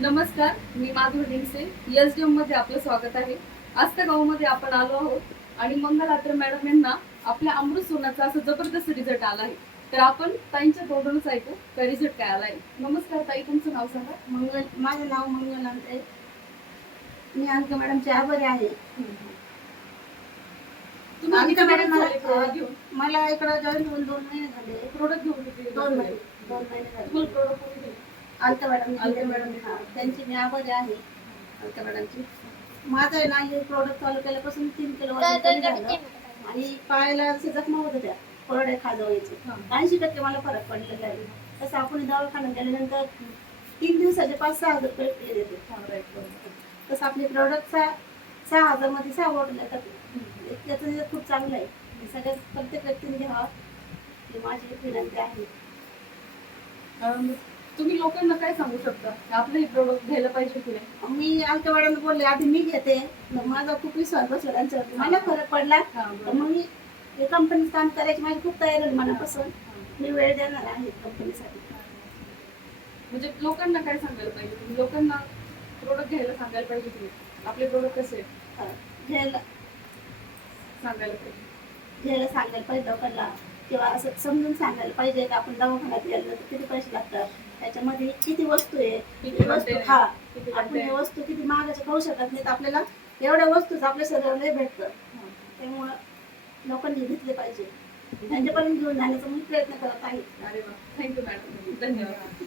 नमस्कार मी Madhuri Lingse S D मध्ये आपलं स्वागत आहे. आस्था गावामध्ये आपण आलो आहोत आणि मंगलात्र मॅडम यांना आपल्या अमृत सोनाचा असं जबरदस्त रिझल्ट आला आहे. तर आपण ताईंच्या तोडूनच ऐकू का रिझल्ट काय आला आहे. नमस्कार ताई तुमचं नाव सांगा. मंगल माझं नाव मंगल आहे मी अंक मॅडमची आभारी आहे. तुम्ही अंक किती मॅडम product मला घेऊन. मला इकडं जॉईन होऊन दोन महिने झाले. प्रोडक्ट घेऊन दोन? महिने. दोन महिने झाले. फुल प्रोडक्ट कोणी दिले? अंक मॅडम अलका मॅडम. हा, त्यांची मी आभारी आहे अंक मॅडमची. माझं आहे ना हे प्रोडक्ट चालू केल्यापासून तीन किलो वजन कमी झालं. आणि पायाला असे जखमा होत होत्या कोरडे खाजवायचे. ऐंशी टक्के मला फरक पडलेला आहे. तसं आपण दवाखान्यात गेल्यानंतर तीन दिवसाचे पाच सहा हजार रुपये fee देते. तसं आपले प्रोडक्ट सहा सहा हजारमध्ये सहा बॉटल येतात त्याचं खूप चांगलं आहे. सगळ्यात प्रत्येक व्यक्तीने घ्यावा. ही माझी विनंती आहे. तुम्ही लोकांना काय सांगू शकता? आपलं हे प्रोडक्ट घ्यायला पाहिजे की नाही? मी आमच्या वडिलांना बोलले आधी मी घेते. मग माझा खूप विश्वास बसला मला फरक पडला. हा, तर. मग मी या कंपनीत काम करायची माझी खूप तयारी आहे मनापासून. मी वेळ देणार आहे कंपनीसाठी म्हणजे लोकांना काय सांगायला पाहिजे तुम्ही? लोकांना प्रोडक्ट घ्यायला सांगायला पाहिजे तुम्ही आपले प्रोडक्ट कसे आहेत? हा. घ्यायला. सांगायला पाहिजे. घ्यायला सांगायला पाहिजे लोकांना. किंवा असं समजून सांगायला पाहिजे की आपण दवाखान्यात गेलं तर किती पैसे लागतात? त्याच्यामध्ये किती वस्तू आहे? किती वस्तू हा. आपण या वस्तू किती महागाच्या खाऊ शकत नाहीत आपल्याला एवढ्या वस्तूच आपल्या शरीराला भेटतं. त्यामुळं लोकांनी घेतले पाहिजे. त्यांच्यापर्यंत घेऊन जाण्याचा मी प्रयत्न करत आहे. अरे थँक्यू मॅडम धन्यवाद.